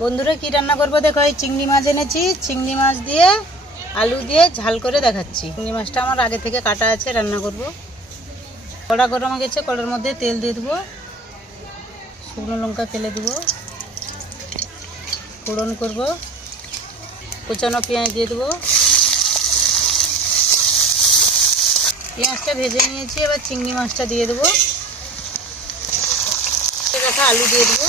বন্ধুরা কি রান্না করবো দেখো, এই চিংড়ি মাছ এনেছি। চিংড়ি মাছ দিয়ে আলু দিয়ে ঝাল করে দেখাচ্ছি। চিংড়ি মাছটা আমার আগে থেকে কাটা আছে, রান্না করব। কড়া গরম হয়ে গেছে, কড়ার মধ্যে তেল দিয়ে দেবো, শুকনো লঙ্কা ফেলে দেবো, ফোড়ন করব, কুচানো পেঁয়াজ দিয়ে দেবো। পেঁয়াজটা ভেজে নিয়েছি, এবার চিংড়ি মাছটা দিয়ে দেবো, রাখা আলু দিয়ে দেবো,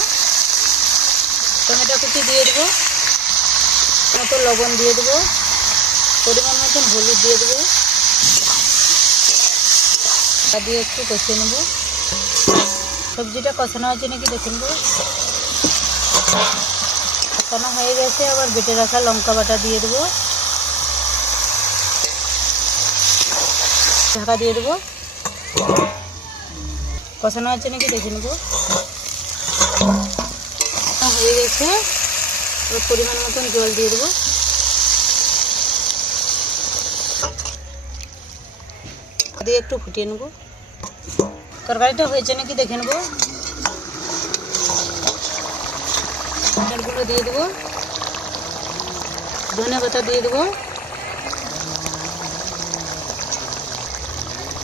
টমেটো কুচি দিয়ে দেবো, মতো লবণ দিয়ে দেবো, পরিমাণ মতন হলুদ দিয়ে দেবো, তা দিয়ে একটু কষিয়ে নেবো। সবজিটা কষানো হয়েছে নাকি দেখে নেবো। কষানো হয়ে গেছে, আবার বেটে রাখা লঙ্কা বাটা দিয়ে দেবো, ঢাকা দিয়ে দেবো। কষানো হয়েছে নাকি দেখে নেবো। হয়ে গেছে, এবার পরিমাণ মতন জল দিয়ে দেবো। দিয়ে একটু ফুটিয়ে নেবো। তরকারিটা হয়েছে নাকি দেখে নেবো। গুলো দিয়ে দেবো, ধনে পাতা দিয়ে দেবো।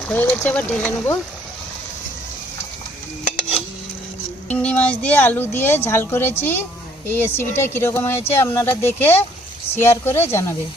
হয়ে গেছে, আবার ঢেলে নেবো। চিংড়ি মাছ দিয়ে আলু দিয়ে ঝাল করেছি। এই রেসিপিটা কীরকম হয়েছে আপনারা দেখে শেয়ার করে জানাবেন।